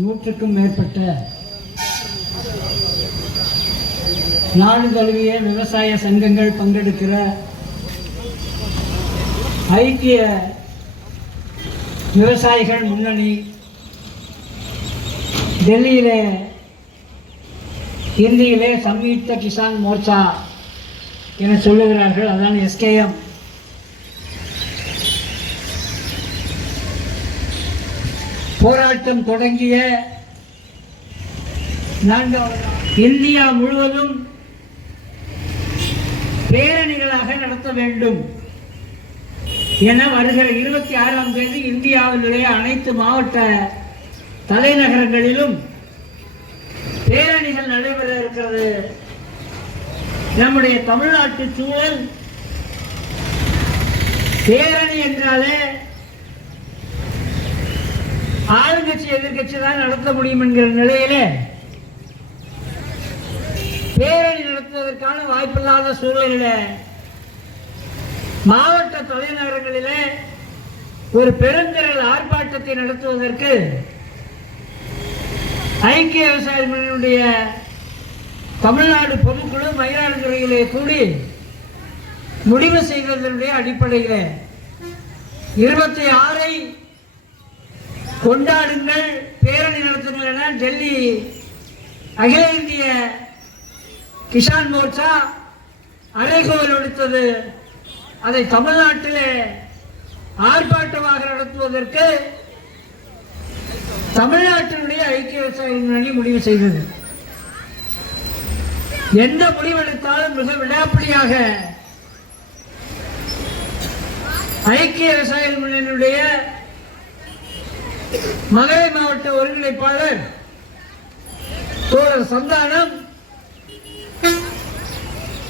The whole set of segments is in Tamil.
100க்கும் மேற்பட்ட நாடு தழுவிய விவசாய சங்கங்கள் பங்கெடுக்கிற ஐக்கிய விவசாயிகள் முன்னணி டெல்லியிலே இந்தியிலே சம்யுக்த கிசான் மோர்ச்சா என சொல்லுகிறார்கள். அதான் எஸ்கேஎம். போராட்டம் தொடங்கிய 4வது இந்தியா முழுவதும் பேரணிகளாக நடத்த வேண்டும் என வருகிற 26ஆம் தேதி இந்தியாவிலுடைய அனைத்து மாவட்ட தலைநகரங்களிலும் பேரணிகள் நடைபெற இருக்கிறது. நம்முடைய தமிழ்நாட்டு சூழல் பேரணி என்றாலே ஆளுங்கட்சி எதிர்கட்சி தான் நடத்த முடியும் என்கிற நிலையிலே பேரணி நடத்துவதற்கான வாய்ப்பில்லாத சூழலிலே மாவட்ட தலைநகரங்களிலே ஒரு பெருந்திரள் ஆர்ப்பாட்டத்தை நடத்துவதற்கு ஐக்கிய விவசாய முன்னணியுடைய தமிழ்நாடு பொதுக்குழு மயிலாடுதுறையிலே கூடி முடிவு செய்ததனுடைய அடிப்படையில் 26ஐ கொண்டாடுங்கள், பேரணி நடத்துங்கள் என டெல்லி அகில இந்திய கிசான் மோர்ச்சா அறைகோல் விடுத்தது. அதை தமிழ்நாட்டிலே ஆர்ப்பாட்டமாக நடத்துவதற்கு தமிழ்நாட்டினுடைய ஐக்கிய விவசாய முன்னணி முடிவு செய்தது. எந்த முடிவெடுத்தாலும் மிக விடாப்பிடியாக ஐக்கிய விவசாய முன்னணியுடைய மதுரை மாவட்ட ஒருங்கிணைப்பாளர் தோழர் சந்தானம்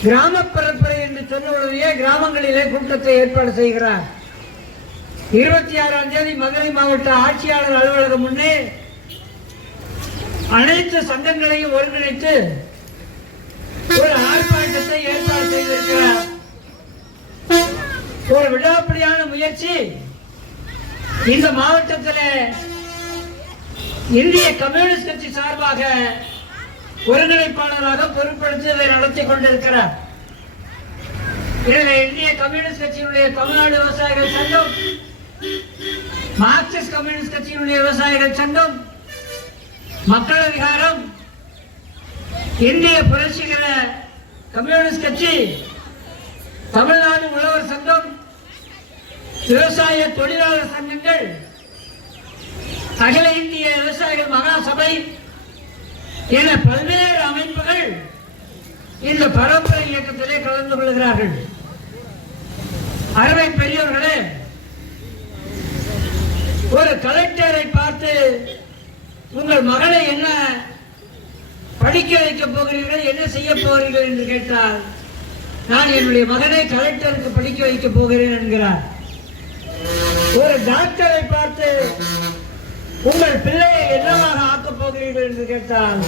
கிராம பரப்புரை என்று சொன்னவுடனே கிராமங்களிலே கூட்டத்தை ஏற்பாடு செய்கிறார். 26ஆம் தேதி மதுரை மாவட்ட ஆட்சியாளர் அலுவலகம் முன்னே அனைத்து சங்கங்களையும் ஒருங்கிணைத்து ஒரு ஆர்ப்பாட்டத்தை ஏற்பாடு செய்திருக்கிறார். ஒரு விடாப்பிடியான முயற்சி. இந்த மாவட்டத்தில் இந்திய கம்யூனிஸ்ட் கட்சி சார்பாக ஒருங்கிணைப்பாளராக பொறுப்படுத்தி இதை நடத்தி கொண்டிருக்கிறார். இதில் இந்திய கம்யூனிஸ்ட் கட்சியினுடைய தமிழ்நாடு விவசாயிகள் சங்கம், மார்க்சிஸ்ட் கம்யூனிஸ்ட் கட்சியினுடைய விவசாயிகள் சங்கம், மக்கள் அதிகாரம், இந்திய புரட்சிகர கம்யூனிஸ்ட் கட்சி, தமிழ்நாடு உழவர் சங்கம், விவசாய தொழிலாளர் சங்கங்கள், அகில இந்திய விவசாயிகள் மகாசபை என பல்வேறு அமைப்புகள் இந்த பரம்பரை இயக்கத்திலே கலந்து கொள்கிறார்கள். அருமை பெரியவர்களே, ஒரு கலெக்டரை பார்த்து உங்கள் மகளை என்ன படிக்க வைக்க போகிறீர்கள், என்ன செய்ய போகிறீர்கள் என்று கேட்டால், நான் என்னுடைய மகனை கலெக்டருக்கு படிக்க வைக்க போகிறேன் என்கிறார். ஒரு டாக்டரை பார்த்து உங்கள் பிள்ளையை என்னவாக ஆக்கப் போகிறீர்கள் என்று கேட்டால்,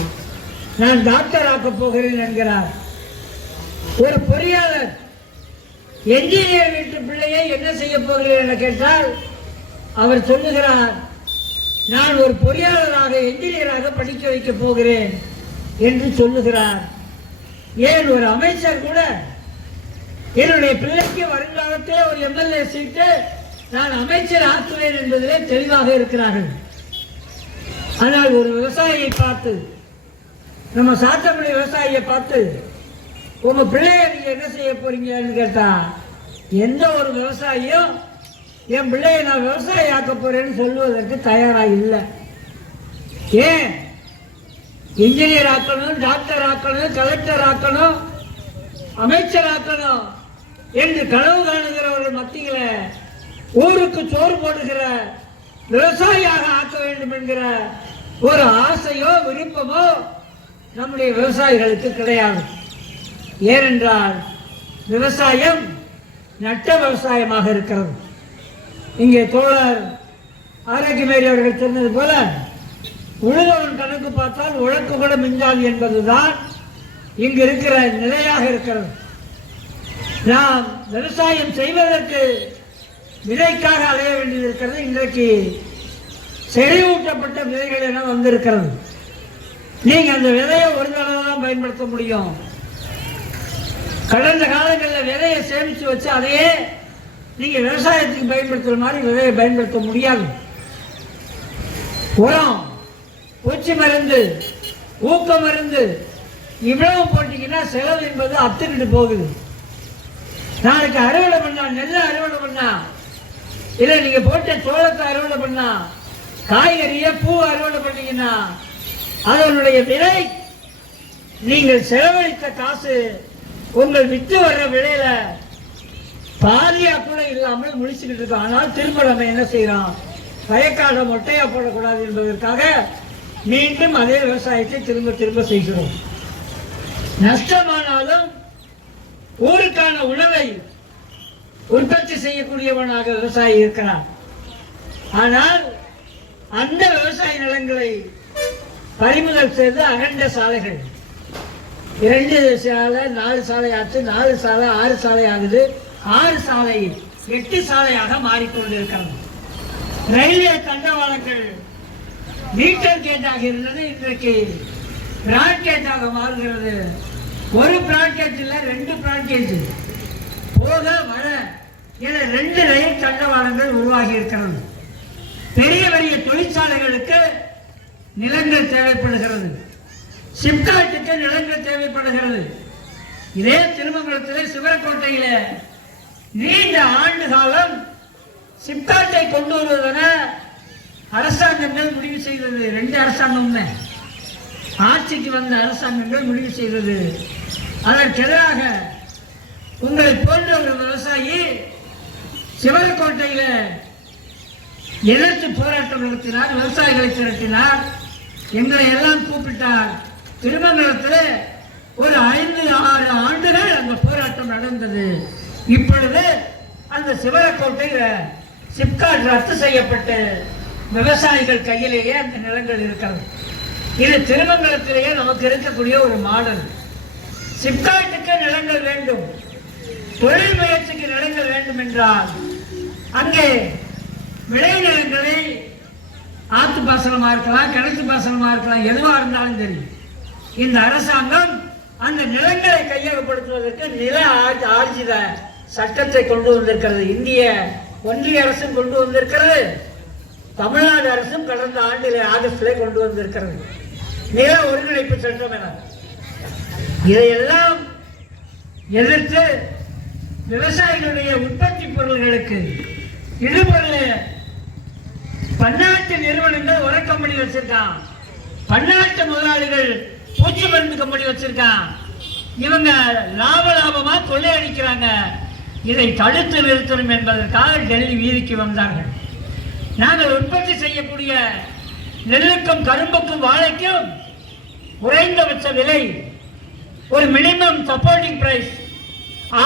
நான் டாக்டர் ஆக்கப் போகிறேன் என்கிறார். ஒரு பொறியாளர் என்ஜினியர் வீட்டு பிள்ளையை என்ன செய்ய போகிறேன் என கேட்டால் அவர் சொல்லுகிறார், நான் ஒரு பொறியாளராக என்ஜினியராக படிக்க வைக்க போகிறேன் என்று சொல்லுகிறார். ஏன் ஒரு அமைச்சர் கூட என்னுடைய பிள்ளைக்கு வருங்காலத்தில் ஒரு எம்எல்ஏ சீட்டு நான் அமைச்சர் ஆக்குவேன் என்பதிலே தெளிவாக இருக்கிறார்கள். ஆனால் ஒரு விவசாயியை பார்த்து, நம்ம சாத்தமணி விவசாயியை பார்த்து உங்க பிள்ளைய நீங்க என்ன செய்ய போறீங்கன்னு கேட்டா, எந்த ஒரு விவசாயியும் என் பிள்ளையை நான் விவசாயி ஆக்க போறேன்னு சொல்லுவதற்கு தயாராக இல்லை. ஏன் இன்ஜினியர் ஆக்கணும், டாக்டர் ஆக்கணும், கலெக்டர் ஆக்கணும், அமைச்சர் ஆக்கணும் என்று கனவு காணுகிறவர்கள் மத்தியில ஊருக்கு சோறு போடுகிற விவசாயியாக ஆக்க வேண்டும் என்கிற ஒரு ஆசையோ விருப்பமோ நம்முடைய விவசாயிகளுக்கு கிடையாது. ஏனென்றால் விவசாயம் நட்ட விவசாயமாக இருக்கிறது. இங்கே தோழர் ஆரோக்கியமேரி அவர்கள் சொன்னது போல உழுதவன் கணக்கு பார்த்தால் உழக்கு கூட மிஞ்சாது என்பதுதான் இங்கு இருக்கிற நிலையாக இருக்கிறது. நாம் விவசாயம் செய்வதற்கு விலைக்காக அலைய வேண்டியிருக்கிறது. இன்றைக்கு செறிவூட்டப்பட்ட விதைகள் என வந்திருக்கிறது. நீங்க அந்த விதையை ஒரு தடவை தான் பயன்படுத்த முடியும். கடந்த காலங்களில் விதையை சேமித்து வச்சு அதையே நீங்க விவசாயத்துக்கு பயன்படுத்துற மாதிரி விதையை பயன்படுத்த முடியாது. உரம், பூச்சி மருந்து, ஊக்க மருந்து இவ்வளவு போட்டீங்கன்னா செலவு என்பது அத்துக்கிட்டு போகுது. நாளைக்கு அறுவடை பண்ணா, நெல்லை அறுவடை பண்ணா, இல்லை நீங்க போட்ட சோளத்தை அறுவடை பண்ணா, காய்கறிய பூ அறுவடை பண்ணீங்கன்னா அதனுடைய விலை நீங்கள் செலவழித்த காசு உங்கள் வித்து வர்ற விலையில பாதியா கூட இல்லாமல் முடிச்சுக்கிட்டு இருக்கோம். ஆனால் திரும்ப நம்ம என்ன செய்யறோம்? வயக்காடை மொட்டையா போடக்கூடாது என்பதற்காக மீண்டும் அதே விவசாயத்தை திரும்ப திரும்ப செய்கிறோம். நஷ்டமானாலும் ஊருக்கான உணவை உற்பத்தி செய்யக்கூடியவனாக விவசாயி இருக்கிறார். ஆனால் அந்த விவசாய நிலங்களை பறிமுதல் செய்து அகண்ட சாலைகள் 2 சாலை 4 சாலை ஆச்சு, 4 சாலை 6 சாலை ஆகுது, 6 சாலை 8 சாலையாக மாறிக்கொண்டிருக்கிறது. ரயில்வே தண்டவாளங்கள் மீட்டர் கேட்டாக இருந்தது, இன்றைக்கு பிராட்கேட்டாக மாறுகிறது. ஒரு பிராட்கேட் இல்லை, 2 பிராட்கேட் போக வர என 2 ரயில் தண்டவாளங்கள் உருவாகி இருக்கிறது. பெரிய பெரிய தொழிற்சாலைகளுக்கு நிலங்கள் தேவைப்படுகிறது, சிப்காட்டுக்கு நிலங்கள் தேவைப்படுகிறது. இதே திருமங்கலத்தில் சிவரக்கோட்டையில நீண்ட ஆண்டு காலம் சிப்காட்டை கொண்டு வருவதென அரசாங்கங்கள் முடிவு செய்தது. 2 அரசாங்கம் ஆட்சிக்கு வந்த அரசாங்கங்கள் முடிவு செய்தது. அதற்கு எதிராக உங்களை போன்ற ஒரு விவசாயி சிவரக்கோட்டையில எதிர்த்து போராட்டம் நடத்தினார், விவசாயிகளை திரட்டினார், எங்களை எல்லாம் கூப்பிட்டார். திருமங்கலத்தில் ஒரு 5-6 ஆண்டுகள் அந்த போராட்டம் நடந்தது. இப்பொழுது அந்த சிவரக்கோட்டை சிப்காட் ரத்து செய்யப்பட்டு விவசாயிகள் கையிலேயே அந்த நிலங்கள் இருக்கிறது. இது திருமங்கலத்திலேயே நமக்கு இருக்கக்கூடிய ஒரு மாடல். சிப்காட்டுக்கு நிலங்கள் வேண்டும், தொழில் முயற்சிக்கு நிலங்கள் வேண்டும் என்றால் அங்கே விளைநிலங்களை ஆத்து பாசனமா இருக்கலாம், கிணத்து பாசனமா இருக்கலாம், எதுவாக இருந்தாலும் சரி, இந்த அரசாங்கம் அந்த நிலங்களை கையகப்படுத்துவதற்கு நில ஆர்ஜித சட்டத்தை கொண்டு வந்திருக்கிறது. இந்திய ஒன்றிய அரசும் கொண்டு வந்திருக்கிறது, தமிழ்நாடு அரசும் கடந்த ஆண்டிலே ஆகஸ்டிலே கொண்டு வந்திருக்கிறது நில ஒருங்கிணைப்பு சட்டம் என. இதையெல்லாம் எதிர்த்து விவசாயிகளுடைய உற்பத்தி பொருள்களுக்கு இடுபொருள் பன்னாட்டு நிறுவனங்கள் உர கம்பெனி வச்சிருக்கான், பன்னாட்டு முதலாளிகள் பூச்சி மருந்து கம்பெனி வச்சிருக்கான். இவங்க லாபமா கொள்ளையடிக்கிறாங்க. இதை தடுத்து நிறுத்தணும் என்பதற்காக டெல்லி வீதிக்கு வந்தார்கள். நாங்கள் உற்பத்தி செய்யக்கூடிய நெல்லுக்கும் கரும்புக்கும் வாழைக்கும் குறைந்தபட்ச விலை, ஒரு மினிமம் சப்போர்ட்டிங் பிரைஸ்,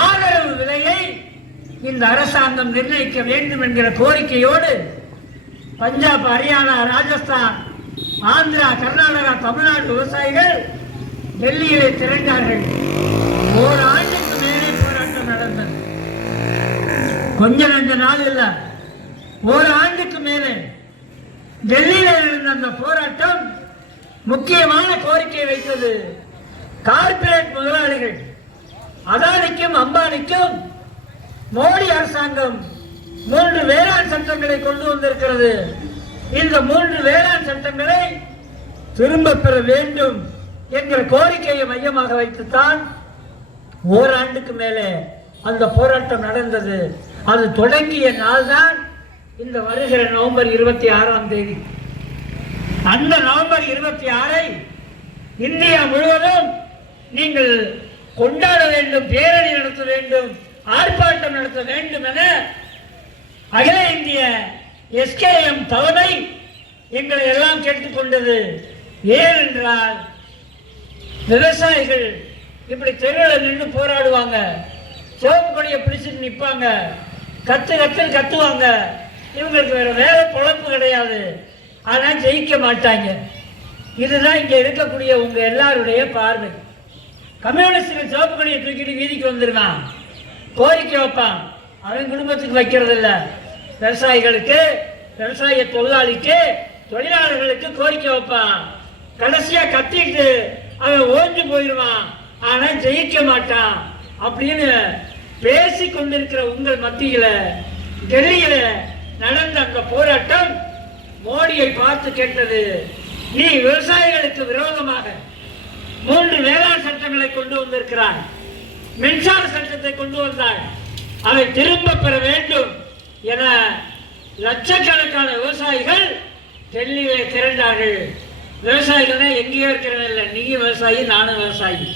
ஆதரவு விலையை இந்த அரசாங்கம் நிர்ணயிக்க வேண்டும் என்கிற கோரிக்கையோடு பஞ்சாப், ஹரியானா, ராஜஸ்தான், ஆந்திரா, கர்நாடகா, தமிழ்நாடு விவசாயிகள் டெல்லியிலே திரண்டார்கள். ஒரு ஆண்டுக்கு மேலே போராட்டம் நடந்தது. கொஞ்சம் 2 நாள் இல்ல, ஒரு ஆண்டுக்கு மேலே டெல்லியில இருந்த அந்த போராட்டம் முக்கியமான கோரிக்கை வைத்தது. கார்ப்பரேட் முதலாளிகள் அதானிக்கும் அம்பானிக்கும் மோடி அரசாங்கம் 3 வேளாண் சட்டங்களை கொண்டு வந்திருக்கிறது. இந்த 3 வேளாண் சட்டங்களை திரும்ப பெற வேண்டும் என்கிற கோரிக்கையை மையமாக வைத்துத்தான் ஓராண்டுக்கு மேலே அந்த போராட்டம் நடந்தது. அது தொடங்கிய நாள் தான் இந்த வருகிற நவம்பர் 26ஆம் தேதி. அந்த நவம்பர் 26ஐ இந்தியா முழுவதும் நீங்கள் கொண்டாட வேண்டும், பேரணி நடத்த வேண்டும், ஆர்ப்பாட்டம் நடத்த வேண்டும் என அகில இந்திய SKM தலைமை எங்களை எல்லாம் கேட்டுக்கொண்டது. ஏனென்றால் விவசாயிகள் இப்படி தெருவில் நின்று போராடுவாங்க, சிவப்பு கொடியை பிடிச்சிட்டு நிற்பாங்க, கத்துவாங்க. இவங்களுக்கு வேற வேலை பொழப்பு கிடையாது, ஆனால் ஜெயிக்க மாட்டாங்க. இதுதான் இங்கே இருக்கக்கூடிய உங்க எல்லாருடைய பார்வை. கம்யூனிஸ்டுகள் சிவப்பு கொடியை தூக்கிட்டு வீதிக்கு வந்துருக்கான், கோரிக்கை வைப்பான், அவன் குடும்பத்துக்கு வைக்கிறது இல்லை. விவசாயிகளுக்கு, விவசாய தொழிலாளிக்கு தொழிலாளர்களுக்கு கோரிக்கை வைப்பான், கடைசியா கத்திட்டு அவன் ஓஞ்சு போயிடுவான், ஆனா ஜெயிக்க மாட்டான் அப்படின்னு பேசி கொண்டிருக்கிற உங்கள் மத்தியில டெல்லியில நடந்த அந்த போராட்டம் மோடியை பார்த்து கேட்டது, நீ விவசாயிகளுக்கு விரோதமாக 3 வேளாண் சட்டங்களை கொண்டு வந்திருக்கிறாய், மின்சார சட்டத்தை கொண்டு வந்தாய், அதை திரும்ப பெற வேண்டும் என லட்சக்கணக்கான விவசாயிகள் டெல்லியிலே திரண்டார்கள். விவசாயிகள் எங்கேயோ இருக்கிறவங்க இல்லை, நீங்க விவசாயி, நானும் விவசாயி,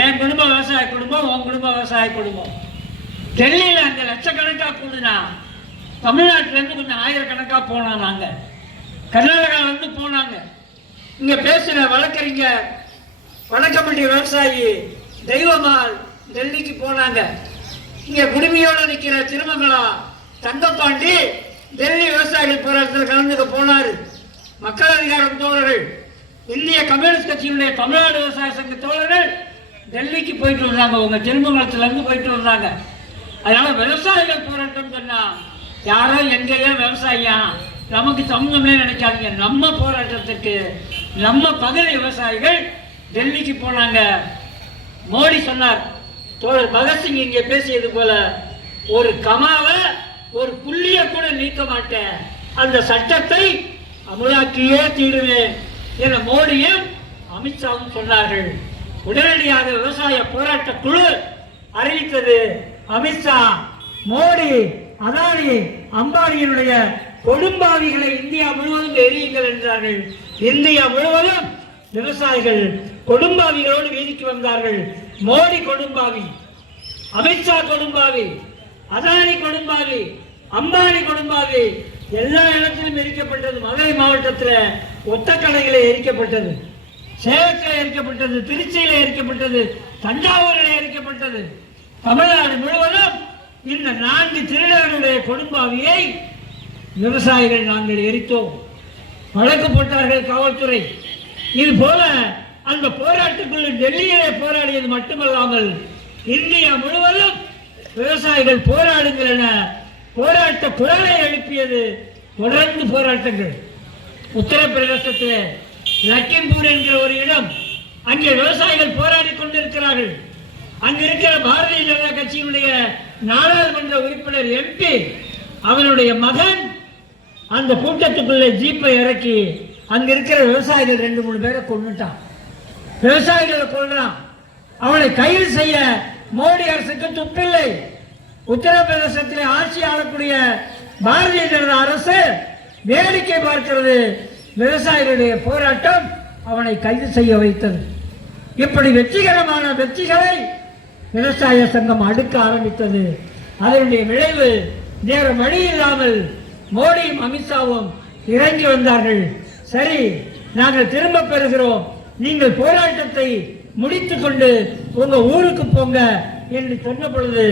என் குடும்பம் விவசாய குடும்பம், உன் குடும்பம் விவசாய குடும்பம். டெல்லியில் அங்கே லட்சக்கணக்காக கூடுனா, தமிழ்நாட்டிலேருந்து கொஞ்சம் ஆயிரக்கணக்காக போனோம், நாங்கள் கர்நாடகாவிலேருந்து போனாங்க. இங்கே பேசின வழக்கறிஞர் வணக்கம்பட்டி விவசாயி தெய்வமால் டெல்லிக்கு போனாங்க. இங்கே குடுமையோடு நிற்கிற திருமங்கலா தங்கப்பாண்டி டெல்லி விவசாயிகள் போராட்டத்தில் கலந்துக்க போனார். மக்கள் அதிகாரம் தோழர்கள், இந்திய கம்யூனிஸ்ட் கட்சியினுடைய தமிழ்நாடு விவசாய சங்க தோழர்கள் டெல்லிக்கு போயிட்டு வந்தாங்க, உங்க திருமங்கலத்திலிருந்து போயிட்டு வந்தாங்க. அதனால விவசாயிகள் போராட்டம் சொன்னா யாரோ எங்கேயோ விவசாயியா நமக்கு சம்மந்தமே நினைக்காதீங்க. நம்ம போராட்டத்திற்கு நம்ம பகுதி விவசாயிகள் டெல்லிக்கு போனாங்க. மோடி சொன்னார், தோழர் பகத்சிங் இங்கே பேசியது போல ஒரு கமாவை ஒரு புள்ளிய கூட நீக்க மாட்டேன், அந்த சட்டத்தை அமுலாக்கியே தீடுவேன் என மோடியும் அமித்ஷாவும் சொன்னார்கள். உடனடியாக விவசாய போராட்ட குழு அறிவித்தது, அமித்ஷா மோடி அதானி அம்பானியினுடைய கொடும்பாவிகளை இந்தியா முழுவதும் எரியுங்கள் என்றார்கள். இந்தியா முழுவதும் விவசாயிகள் கொடும்பாவிகளோடு வீதிக்கு வந்தார்கள். மோடி கொடும்பாவி, அமித்ஷா கொடும்பாவி, அதானி கொடும்பாவி, அம்பானி கொடும்பாவி, எல்லா இடத்திலும் எரிக்கப்பட்டது. மதுரை மாவட்டத்தில் ஒத்தக்கடைகளை எரிக்கப்பட்டது, சேலத்தில் எரிக்கப்பட்டது, திருச்சியில் எரிக்கப்பட்டது, தஞ்சாவூரில் எரிக்கப்பட்டது. தமிழ்நாடு முழுவதும் இந்த 4 திருடர்களுடைய கொடும்பாவியை விவசாயிகள் நாங்கள் எரித்தோம். வழக்கு போட்டார்கள் காவல்துறை. இது போல அந்த போராட்டக்குழு டெல்லியிலே போராடியது மட்டுமல்லாமல் இந்தியா முழுவதும் விவசாயிகள் போராடுங்கள் என போராட்ட குரலை எழுப்பியது. தொடர்ந்து போராட்டங்கள். உத்தரப்பிரதேசத்திலே லக்கிம்பூர் என்கிற ஒரு இடம், அங்கே விவசாயிகள் போராடி கொண்டிருக்கிறார்கள். அங்கு இருக்கிற பாரதிய ஜனதா கட்சியினுடைய நாடாளுமன்ற உறுப்பினர் எம்பி, அவனுடைய மகன் அந்த கூட்டத்துக்குள்ளே ஜீப்பை இறக்கி அங்க இருக்கிற விவசாயிகள் 2-3 பேரை கொண்டுட்டான். விவசாயிகளை கொள்றான். அவனை கைது செய்ய மோடி அரசுக்கு துப்பில்லை. உத்தரப்பிரதேசத்திலே ஆட்சி ஆளக்கூடிய பாரதிய ஜனதா அரசு வேடிக்கை பார்க்கிறது. விவசாயிகளுடைய போராட்டம் அவனை கைது செய்ய வைத்தது. இப்படி வெற்றிகரமான வெற்றிகளை விவசாய சங்கம் அடுக்க ஆரம்பித்தது. அதனுடைய விளைவு வேற வழி இல்லாமல் மோடியும் அமித்ஷாவும் இறங்கி வந்தார்கள். சரி, நாங்கள் திரும்ப பெறுகிறோம், நீங்கள் போராட்டத்தை முடித்துக் கொண்டு உங்க ஊருக்கு போங்க என்று சொன்ன பொழுது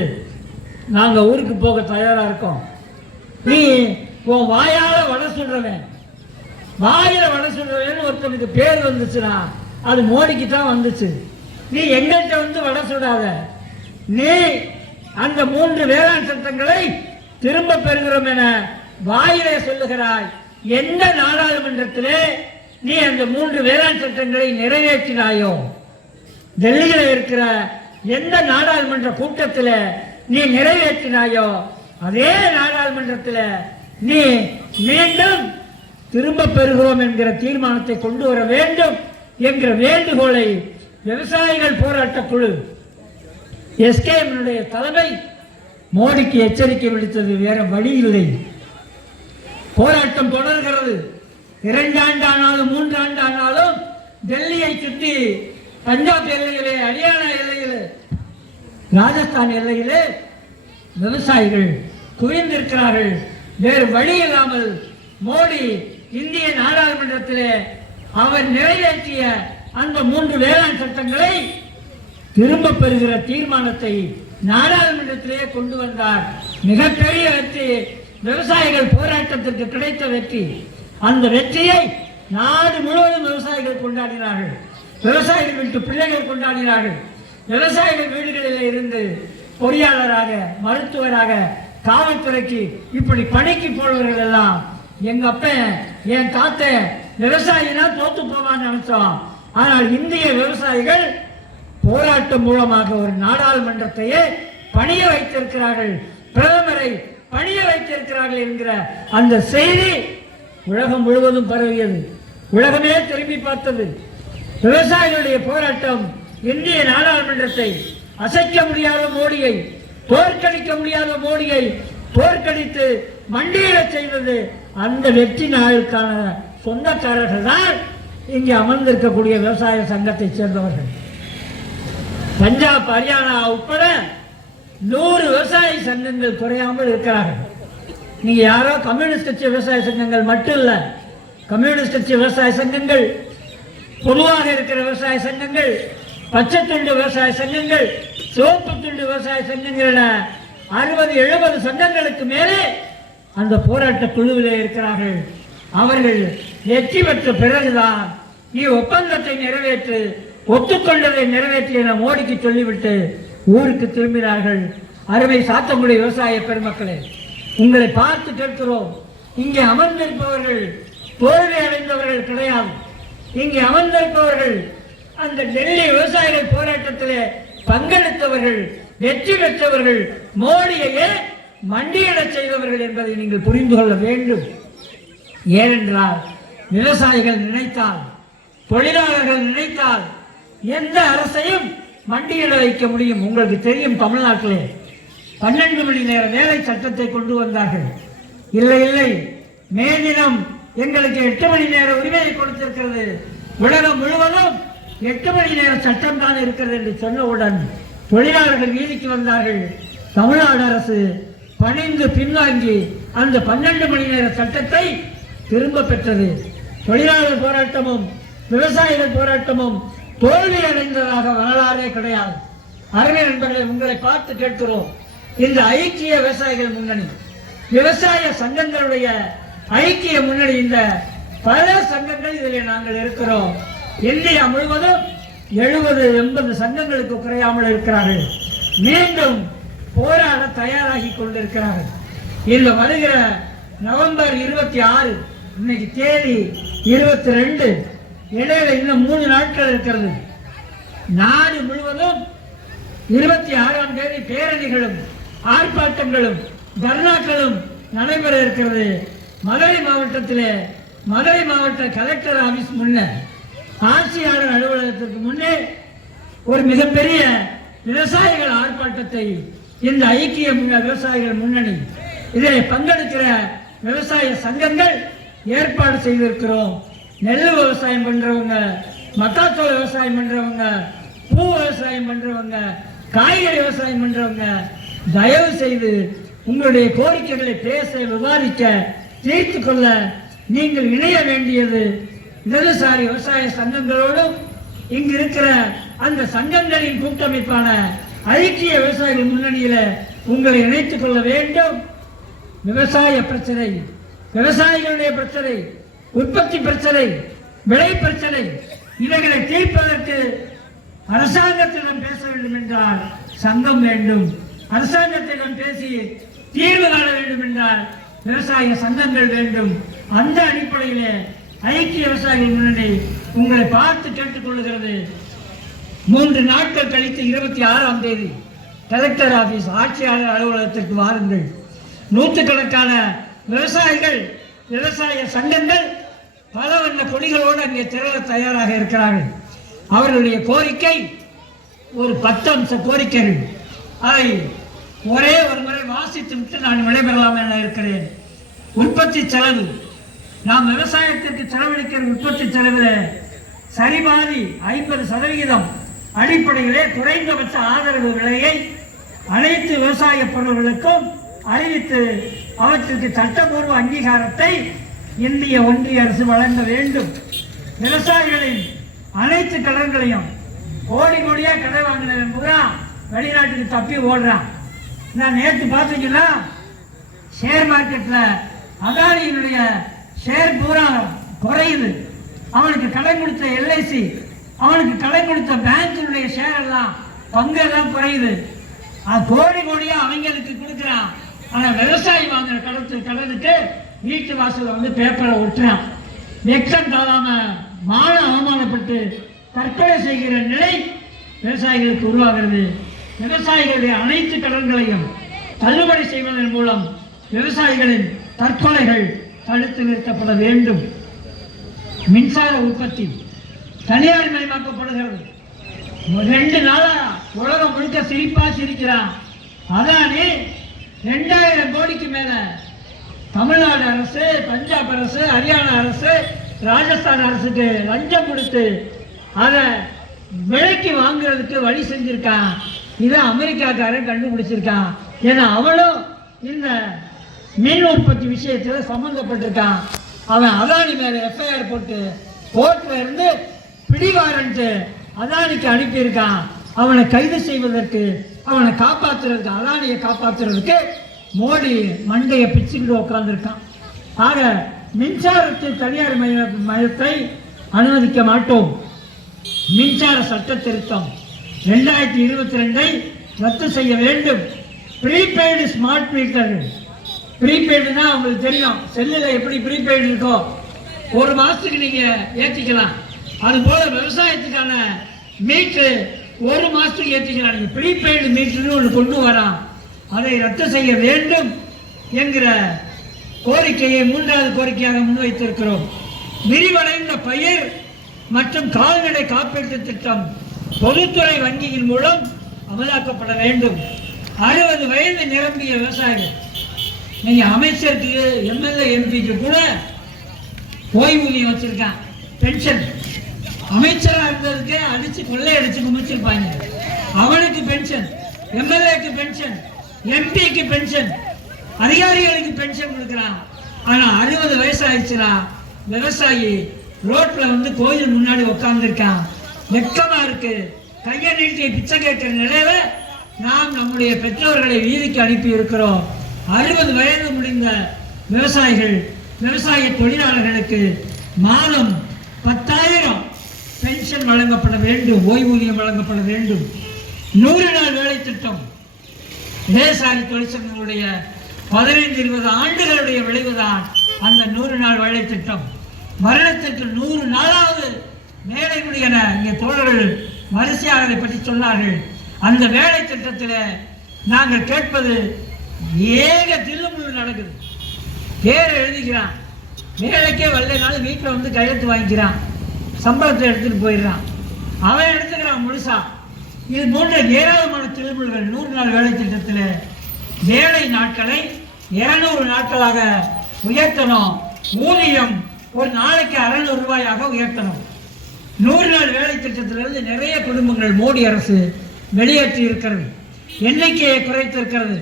நாங்க ஊருக்கு போக தயாரா இருக்கோம். நீ உன் வாயால வடை சொல்றவன், வாயில வடை சொல்றவன் ஒருத்தனுக்கு பேர் வந்துச்சுன்னா அது மோடிக்கு தான் வந்துச்சு. நீ எங்கள்கிட்ட வந்து வடை சுடாத. நீ அந்த 3 வேளாண் சட்டங்களை திரும்ப பெறுகிறோம் என வாயிலே சொல்லுகிறாய். எந்த நாடாளுமன்றத்திலே நீ அந்த 3 வேளாண் சட்டங்களை நிறைவேற்றினாயோ, டெல்லியில் இருக்கிற எந்த நாடாளுமன்ற கூட்டத்தில் நீ நிறைவேற்றினாயோ, அதே நாடாளுமன்றத்தில் நீ மீண்டும் திரும்ப பெறுகிறோம் என்கிற தீர்மானத்தை கொண்டு வர வேண்டும் என்கிற வேண்டுகோளை விவசாயிகள் போராட்ட குழு எஸ்கேஎம்னுடைய தலைமை மோடிக்கு எச்சரிக்கை விடுத்தது. வேற வழி இல்லை. போராட்டம் தொடர்கிறது. 2 ஆண்டு ஆனாலும் 3 ஆண்டு ஆனாலும் டெல்லியை சுற்றி பஞ்சாப் எல்லையிலே, ஹரியானா எல்லையிலே, ராஜஸ்தான் எல்லையிலே விவசாயிகள் குவிந்திருக்கிறார்கள். வேறு வழி இல்லாமல் மோடி இந்திய நாடாளுமன்றத்திலே அவர் நிறைவேற்றிய அந்த 3 வேளாண் சட்டங்களை திரும்ப பெறுகிற தீர்மானத்தை நாடாளுமன்றத்திலே கொண்டு வந்தார். மிகப்பெரிய வெற்றி, விவசாயிகள் போராட்டத்திற்கு கிடைத்த வெற்றி. அந்த வெற்றியை நாடு முழுவதும் விவசாயிகள் கொண்டாடினார்கள். விவசாயிகள் வீட்டு பிள்ளைகள் கொண்டாடினார்கள். விவசாயிகள் வீடுகளில் இருந்து பொறியாளராக, மருத்துவராக, காவல்துறைக்கு இப்படி பணிக்கு போனவர்கள் எல்லாம் எங்க அப்பன் என் தாத்தன் விவசாயினா தோத்து போவான்னு நினைச்சோம். ஆனால் இந்திய விவசாயிகள் போராட்டம் மூலமாக ஒரு நாடாளுமன்றத்தையே பணிய வைத்திருக்கிறார்கள், பிரதமரை பணிய வைத்திருக்கிறார்கள் என்கிற அந்த செய்தி உலகம் முழுவதும் பரவியது. உலகமே திரும்பி பார்த்தது. விவசாயிகளுடைய போராட்டம் இந்திய நாடாளுமன்றத்தை அசைக்க முடியாத மோடியை, தோற்கடிக்க முடியாத மோடியை தோற்கடித்து மண்டியிட செய்தது. அந்த வெற்றி நாளுக்கான சொந்தக்காரர்கள் தான் இங்கே அமர்ந்திருக்கக்கூடிய விவசாய சங்கத்தை சேர்ந்தவர்கள். பஞ்சாப், ஹரியானா உட்பட 100 விவசாய சங்கங்கள் குறையாமல் இருக்கிறார்கள். நீங்க யாரோ கம்யூனிஸ்ட் கட்சி விவசாய சங்கங்கள் மட்டும் இல்ல, கம்யூனிஸ்ட் கட்சி விவசாய சங்கங்கள், பொதுவாக இருக்கிற விவசாய சங்கங்கள், பச்சை துண்டு விவசாய சங்கங்கள், சிவப்பு துண்டு விவசாய சங்கங்கள் 60-70 சங்கங்களுக்கு மேலே அந்த போராட்ட குழுவிலே இருக்கிறார்கள். அவர்கள் வெற்றி பெற்ற பிறகுதான் நீ ஒப்பந்தத்தை நிறைவேற்று, ஒத்துக்கொண்டதை நிறைவேற்றி என மோடிக்கு சொல்லிவிட்டு ஊருக்கு திரும்பினார்கள். அருமை சாத்தங்குடி விவசாய பெருமக்களே, உங்களை பார்த்து கேட்கிறோம். இங்கே அமர்ந்திருப்பவர்கள் தோல்வி அடைந்தவர்கள் கிடையாது. இங்கே அமர்ந்திருப்பவர்கள் அந்த டெல்லி விவசாயிகள் போராட்டத்திலே பங்கெடுத்தவர்கள், வெற்றி பெற்றவர்கள், மோடியையே மண்டியிட செய்தவர்கள் என்பதை நீங்கள் புரிந்து கொள்ள வேண்டும். ஏனென்றால் விவசாயிகள் நினைத்தால், தொழிலாளர்கள் நினைத்தால் எந்த அரசையும் மண்டியிட வைக்க முடியும். உங்களுக்கு தெரியும், தமிழ்நாட்டிலே 12 மணி நேர வேலை சட்டத்தை கொண்டு வந்தார்கள். இல்லை இல்லை, மே தினம் எங்களுக்கு 8 மணி நேர உரிமையை கொடுத்திருக்கிறது, உலகம் முழுவதும் 8 மணி நேர சட்டம் தான் இருக்கிறது என்று சொன்னவுடன் தொழிலாளர்கள் வீதிக்கு வந்தார்கள். தமிழ்நாடு அரசு பணிந்து பின்வாங்கி அந்த 12 மணி நேர சட்டத்தை திரும்ப பெற்றது. தொழிலாளர் போராட்டமும் விவசாயிகள் போராட்டமும் தோல்வி அடைந்ததாக வரலாறே கிடையாது. அருமை நண்பர்களை, உங்களை பார்த்து கேட்கிறோம். இந்த ஐக்கிய விவசாயிகள் முன்னணி, விவசாய சங்கங்களுடைய ஐக்கிய முன்னணி, இந்த பல சங்கங்கள் இதில் நாங்கள் இருக்கிறோம். இந்தியா முழுவதும் 70-80 சங்கங்களுக்கு குறையாமல் இருக்கிறார்கள். மீண்டும் போராட தயாராகி கொண்டிருக்கிறார்கள். இந்த வருகிற நவம்பர் 26, இன்னைக்கு தேதி 22, இடையில இன்னும் 3 நாட்கள் இருக்கிறது. நாடு முழுவதும் 26ஆம் தேதி பேரணிகளும் ஆர்ப்பாட்டங்களும் தர்ணாக்களும் நடைபெற இருக்கிறது. மதுரை மாவட்டத்திலே, மதுரை மாவட்ட கலெக்டர் ஆபீஸ் முன்னே, ஆட்சியாளர் அலுவலகத்திற்கு முன்னே ஒரு மிகப்பெரிய விவசாயிகள் ஆர்ப்பாட்டத்தை இந்த ஐக்கிய விவசாயிகள் முன்னணி, இதில் பங்கெடுக்கிற விவசாய சங்கங்கள் ஏற்பாடு செய்திருக்கிறோம். நெல் விவசாயம் பண்றவங்க, மக்காச்சோள விவசாயம் பண்றவங்க, பூ விவசாயம் பண்றவங்க, காய்கறி விவசாயம் பண்றவங்க, தயவு செய்து உங்களுடைய கோரிக்கைகளை பேச, விவாதிக்க, தீர்த்து கொள்ள நீங்கள் இணைய வேண்டியது இடதுசாரி விவசாய சங்கங்களோடும் இங்கு இருக்கிற அந்த சங்கங்களின் கூட்டமைப்பான ஐக்கிய விவசாயிகள் முன்னணியில உங்களை இணைத்துக் கொள்ள வேண்டும். விவசாய பிரச்சனை, விவசாயிகளுடைய பிரச்சனை, உற்பத்தி பிரச்சனை, விலை பிரச்சனை, இவைகளை தீர்ப்பதற்கு அரசாங்கத்திடம் பேச வேண்டும் என்றால் சங்கம் வேண்டும். அரசாங்கத்திடம் பேசி தீர்வு காண வேண்டும் என்றால் விவசாய சங்கங்கள் வேண்டும். அந்த அடிப்படையிலே ஐக்கிய விவசாயிகள் முன்னணி உங்களை பார்த்து கேட்டுக் கொள்ளுகிறது. 3 நாட்கள் கழித்து 26ஆம் தேதி கலெக்டர் ஆபீஸ், ஆட்சியாளர் அலுவலகத்திற்கு வாருங்கள். நூற்றுக்கணக்கான விவசாயிகள், விவசாய சங்கங்கள் பல வண்ண கொடிகளோடு அங்கே திரள தயாராக இருக்கிறார்கள். அவர்களுடைய கோரிக்கை ஒரு 10 அம்ச கோரிக்கைகள். அதை ஒரே ஒரு முறை வாசித்து விட்டு நான் விடைபெறலாம் என இருக்கிறேன். உற்பத்தி செலவு, நாம் விவசாயத்திற்கு செலவழிக்கிற உற்பத்தி செலவில் சரிபாதி 50% அடிப்படையிலே குறைந்தபட்ச ஆதரவு விலையை அனைத்து விவசாய பொருள்களுக்கும் அறிவித்து அவற்றிற்கு சட்டப்பூர்வ அங்கீகாரத்தை இந்திய ஒன்றிய அரசு வழங்க வேண்டும். விவசாயிகளின் அனைத்து கடன்களையும், கோடி கோடியா கடை வாங்கினவன் பூரா வெளிநாட்டுக்கு தப்பி ஓடுறான். நான் நேற்று பார்த்தீங்கன்னா ஷேர் மார்க்கெட்ல அதானியினுடைய ஷேர் பூரா குறையுது. அவனுக்கு கடன் கொடுத்த எல்ஐசி, அவனுக்கு கடன் கொடுத்த பேங்கினுடைய ஷேர் எல்லாம், பங்கு எல்லாம் குறையுது. கோடி கோடியா அவங்களுக்கு கொடுக்குறான். ஆனா விவசாயி வாங்குற கடனுக்கு வீட்டு வாசலில் வந்து பேப்பரை ஒட்டுறான். வெக்கம் தாழாம மான அவமானப்பட்டு தற்கொலை செய்கிற நிலை விவசாயிகளுக்கு உருவாகிறது. விவசாயிகளுடைய அனைத்து கடன்களையும் தள்ளுபடி செய்வதன் மூலம் விவசாயிகளின் தற்கொலைகள் தடுத்து நிறுத்தப்பட வேண்டும். மின்சார உற்பத்தி தனியார் மயமாக்கப்படுகிறது. 2 நாளா உலகம் முழுக்க சிரிப்பா சிரிக்கிறான். அதானே 2000 கோடிக்கு மேல தமிழ்நாடு அரசு, பஞ்சாப் அரசு, ஹரியானா அரசு, ராஜஸ்தான் அரசுக்கு லஞ்சம் கொடுத்து அதை விலைக்கு வாங்குறதுக்கு வழி செஞ்சிருக்கான். இதை அமெரிக்காக்காரன் கண்டுபிடிச்சிருக்கான். ஏன்னா அவளும் இந்த மீன் உற்பத்தி விஷயத்தில் சம்பந்தப்பட்டிருக்கான். அவன் அதானி மேல எஃப்ஐஆர் போட்டு கோர்ட்ல இருந்து பிடிவாரன்ட்டு அதானிக்கு அனுப்பியிருக்கான். அவனை கைது செய்வதற்கு, அவனை காப்பாற்றுறதுக்கு, அதானியை காப்பாற்றுறதுக்கு மோடி மண்டையை பிச்சுக்கிட்டு உட்கார்ந்துருக்கான். ஆக மின்சாரத்தில் தனியார் மயத்தை அனுமதிக்க மாட்டோம். மின்சார சட்ட திருத்தம் 2022 ரத்து செய்ய வேண்டும். ப்ரீபெய்டு ஸ்மார்ட் மீட்டர்கள், ப்ரீபெய்டுனா உங்களுக்கு தெரியும், செல்லில் எப்படி ப்ரீபெய்டு இருக்கோ 1 மாதத்துக்கு நீங்கள் ஏற்றிக்கலாம். அதுபோல் விவசாயத்துக்கான மீட்ரு 1 மாதத்துக்கு ஏற்றிக்கலாம். நீங்கள் ப்ரீபெய்டு மீட்டர்னு ஒன்று கொண்டு வரான். அதை ரத்து செய்ய வேண்டும் என்கிற கோரிக்கையை 3வது கோரிக்கையாக முன்வைத்திருக்கிறோம். விரிவடைந்த பயிர் மற்றும் கால்நடை காப்பீட்டு திட்டம் பொதுத்துறை வங்கியின் மூலம் அமலாக்கப்பட வேண்டும். 60 வயது நிரம்பிய விவசாயிகள், நீங்க அமைச்சருக்கு, எம்எல்ஏ, எம்பிக்கு கூட ஓய்வூதியம் வச்சிருக்கான், பென்ஷன். அமைச்சராக இருந்ததுக்கு அடிச்சு கொள்ளையடிச்சு குமிச்சிருப்பாங்க. அவனுக்கு பென்ஷன், எம்எல்ஏக்கு பென்ஷன், எம்பிக்கு பென்ஷன், அதிகாரிகளுக்கு பென்ஷன் கொடுக்குறான். ஆனா 60 வயசு ஆயிடுச்சுனா விவசாயி ரோட்ல வந்து கோயில் முன்னாடி உட்கார்ந்துருக்கான். வெக்கமா இருக்கு. கையை நீட்டி பிச்சை கேட்கிற நிலையில நாம் நம்முடைய பெற்றோர்களை வீதிக்கு அனுப்பி இருக்கிறோம். 60 வயது முடிந்த விவசாயிகள், விவசாய தொழிலாளர்களுக்கு மாதம் 10,000 பென்ஷன் வழங்கப்பட வேண்டும், ஓய்வூதியம் வழங்கப்பட வேண்டும். 100 நாள் வேலை திட்டம் விவசாய தொழிற்சங்கங்களுடைய 15-20 ஆண்டுகளுடைய விளைவுதான் அந்த 100 நாள் வேலை திட்டம். வருடத்திற்கு 100 நாளாவது வேலை முடியன. இங்கே தோழர்கள் வரிசையாக அதை பற்றி சொன்னார்கள். அந்த வேலை திட்டத்தில் நாங்கள் கேட்பது ஏக தில்லுமுள்ளு நடக்குது. பேர் எழுதிக்கிறான், வேலைக்கே வரலைனாலும் வீட்டில் வந்து கையெழுத்து வாங்கிக்கிறான், சம்பளத்தை எடுத்துட்டு போயிடுறான், அவன் எடுத்துக்கிறான் முழுசா. இது போன்ற ஏராளமான தில்லுமுள்ளுகள். 100 நாள் வேலை திட்டத்தில் வேலை நாட்களை 200 நாட்களாக உயர்த்தணும். ஊதியம் ஒரு நாளைக்கு 600 ரூபாயாக உயர்த்தணும். 100 நாள் வேலை திட்டத்திலிருந்து நிறைய குடும்பங்கள் மோடி அரசு வெளியேற்றி இருக்கிறது. எண்ணிக்கையை குறைத்திருக்கிறது,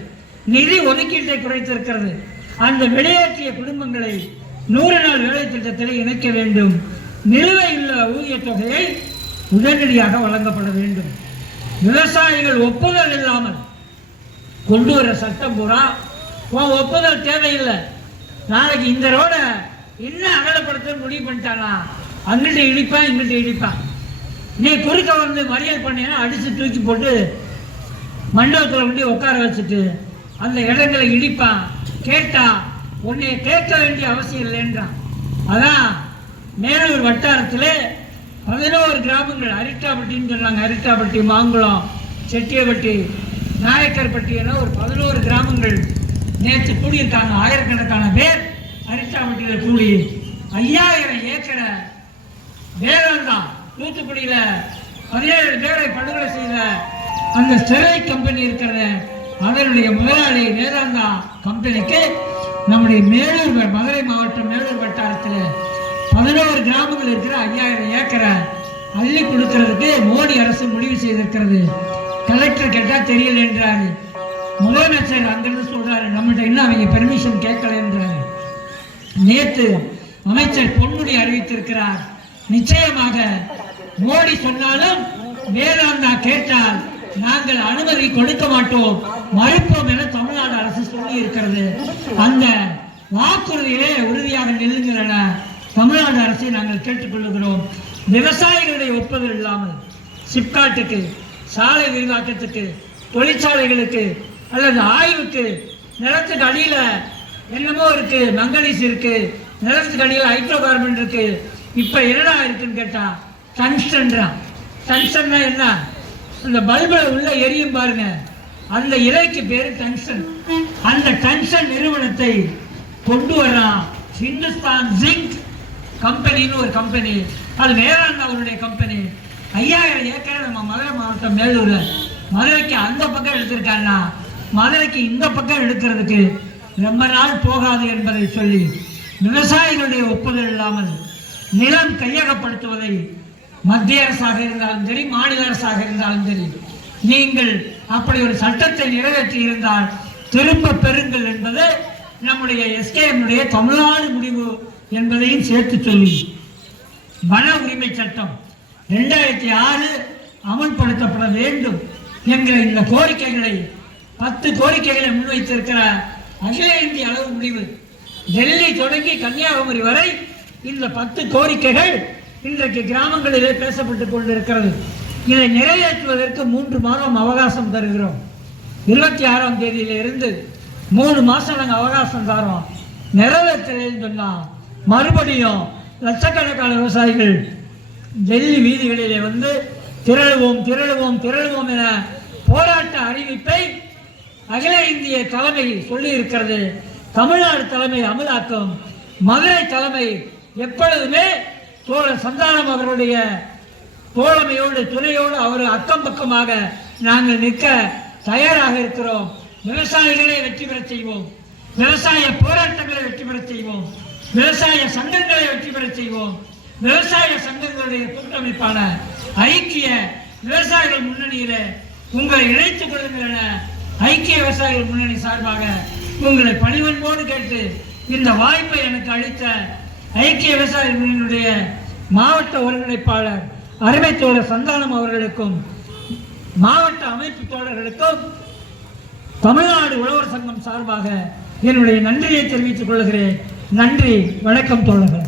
நிதி ஒதுக்கீட்டை குறைத்திருக்கிறது. அந்த வெளியேற்றிய குடும்பங்களை 100 நாள் வேலை திட்டத்தில் இணைக்க வேண்டும். நிலுவையுள்ள ஊதிய தொகையை உடனடியாக வழங்கப்பட வேண்டும். விவசாயிகள் ஒப்புதல் இல்லாமல் கொண்டு வர சட்டம் பூரா ஒப்புதல் தேவையில்லை. நாளைக்கு இந்த ரோடை இன்னும் அகலப்படுத்த முடிவு பண்ணிட்டானா அங்கிட்டு இடிப்பான், இங்கிட்டு இடிப்பான். நீ குறுக்க வந்து மறியல் பண்ணினா அடித்து தூக்கி போட்டு மண்டபத்தில் கொண்டு உட்கார வச்சுட்டு அந்த இடங்களை இடிப்பான். கேட்டா உன்னை கேட்க வேண்டிய அவசியம் இல்லைன்றான். அதான் மேலூர் வட்டாரத்தில் 11 கிராமங்கள், அரிட்டாப்பட்டின்னு சொன்னாங்க, அரிட்டாப்பட்டி, மாங்குளம், செட்டியப்பட்டி, நாயக்கர்பட்டி என ஒரு 11 கிராமங்கள் நேற்று கூடியிருக்காங்க. ஆயிரக்கணக்கான பேர் அரிட்டாப்பட்டியில் கூடி 5000 ஏக்கரை வேதாந்தா, தூத்துக்குடியில் 17 பேரை படுகொலை செய்த அந்த ஸ்டெர்லைட் கம்பெனி இருக்கிறது, அதனுடைய முதலாளி வேதாந்தா கம்பெனிக்கு நம்முடைய மேலூர், மதுரை மாவட்டம் மேலூர் வட்டாரத்தில் 11 கிராமங்கள் இருக்கிற 5000 ஏக்கரை அள்ளி கொடுக்கறதுக்கு மோடி அரசு முடிவு செய்திருக்கிறது. கலெக்டர் கேட்டால் தெரியல என்றாரு. முதலமைச்சர் அங்கிருந்து சொல்றாரு, நம்மகிட்ட இன்னும் அவங்க பெர்மிஷன் கேட்கல என்றாரு. நேற்று அமைச்சர் பொன்முடி அறிவித்திருக்கிறார், நிச்சயமாக மோடி சொன்னாலும் வேதாந்தா கேட்டால் நாங்கள் அனுமதி கொடுக்க மாட்டோம், மறுப்போம் என தமிழ்நாடு அரசு சொல்லி இருக்கிறது. அந்த வாக்குறுதியிலே உறுதியாக நில்லுங்கள் என தமிழ்நாடு அரசை நாங்கள் கேட்டுக்கொள்கிறோம். விவசாயிகளுடைய ஒப்புதல் இல்லாமல் சிப்காட்டுக்கு, சாலை விரிவாக்கத்துக்கு, தொழிற்சாலைகளுக்கு அல்லது ஆய்வுக்கு நிலத்துக்கு அடியில் என்னமோ இருக்கு, மங்கனீஸ் இருக்கு, நிலத்துக்கு அடியில் ஹைட்ரோ கார்பன் இருக்கு. இப்ப என்னடா இருக்குன்னு கேட்டா டங்ஸ்டன்றான். டங்ஸ்டன்னா என்ன? அந்த பல்பில் உள்ள எரியும் பாருங்க, அந்த இலைக்கு பேரு டங்ஸ்டன். அந்த டங்ஸ்டன் நிறுவனத்தை கொண்டு வர்றான் ஹிந்துஸ்தான் ஜிங்க் கம்பெனின்னு ஒரு கம்பெனி. அது வேளாண் அவருடைய கம்பெனி. 5000 ஏக்கர் நம்ம மதுரை மாவட்டம் மேலூர். மதுரைக்கு அந்த பக்கம் எடுத்திருக்காங்கன்னா மதுரைக்கு இந்த பக்கம் எடுக்கிறதுக்கு ரொம்ப நாள் போகாது என்பதை சொல்லி விவசாயிகளுடைய ஒப்புதல் இல்லாமல் நிலம் கையகப்படுத்துவதை மத்திய அரசாக இருந்தாலும் சரி, மாநில அரசாக இருந்தாலும் சரி, நீங்கள் அப்படி ஒரு சட்டத்தை நிறைவேற்றி இருந்தால் திரும்ப பெறுங்கள் என்பது நம்முடைய எஸ்கேஎம்னுடைய தமிழ்நாடு முடிவு என்பதையும் சேர்த்து சொல்லி, வன உரிமை சட்டம் 2006 அமல்படுத்தப்பட வேண்டும் என்கிற இந்த கோரிக்கைகளை 10 கோரிக்கைகளை முன்வைத்திருக்கிற அகில இந்திய அளவு முடிவு, டெல்லி தொடங்கி கன்னியாகுமரி வரை இந்த 10 கோரிக்கைகள் இன்றைக்கு கிராமங்களிலே பேசப்பட்டுக் கொண்டிருக்கிறது. இதை நிறைவேற்றுவதற்கு 3 மாதம் அவகாசம் தருகிறோம். 26ஆம் தேதியிலிருந்து 3 மாசம் நாங்கள் அவகாசம் தரோம். நிறைவேற்றலைன்னு சொன்னா மறுபடியும் லட்சக்கணக்கான விவசாயிகள் டெல்லி வீதிகளிலே வந்து திரளுவோம் திரளுவோம் திரளுவோம் என போராட்ட அறிவிப்பை அகில இந்திய தலைமை சொல்லி இருக்கிறது. தமிழ்நாடு தலைமை அமலாக்கம், மதுரை தலைமை எப்பொழுதுமே தோழர் சந்தானம் அவருடைய தோழமையோடு துணையோடு அவர் அக்கம் பக்கமாக நாங்கள் நிற்க தயாராக இருக்கிறோம். விவசாயிகளை வெற்றி பெறச் செய்வோம், விவசாய போராட்டங்களை வெற்றி பெறச் செய்வோம், விவசாய சங்கங்களை வெற்றி பெறச் செய்வோம். விவசாய சங்கங்களுடைய கூட்டமைப்பான ஐக்கிய விவசாயிகள் முன்னணியில உங்களை இணைத்துக் கொள்ளுங்கள் என ஐக்கிய விவசாயிகள் முன்னணி சார்பாக உங்களை பணிவன்போடு கேட்டு இந்த வாய்ப்பை எனக்கு அளித்த ஐக்கிய விவசாயிகள் முன்னணியுடைய மாவட்ட ஒருங்கிணைப்பாளர் அருமை தோழர் சந்தானம் அவர்களுக்கும் மாவட்ட அமைப்பு தோழர்களுக்கும் தமிழ்நாடு உழவர் சங்கம் சார்பாக என்னுடைய நன்றியை தெரிவித்துக் கொள்கிறேன். நன்றி, வணக்கம் தோழர்கள்.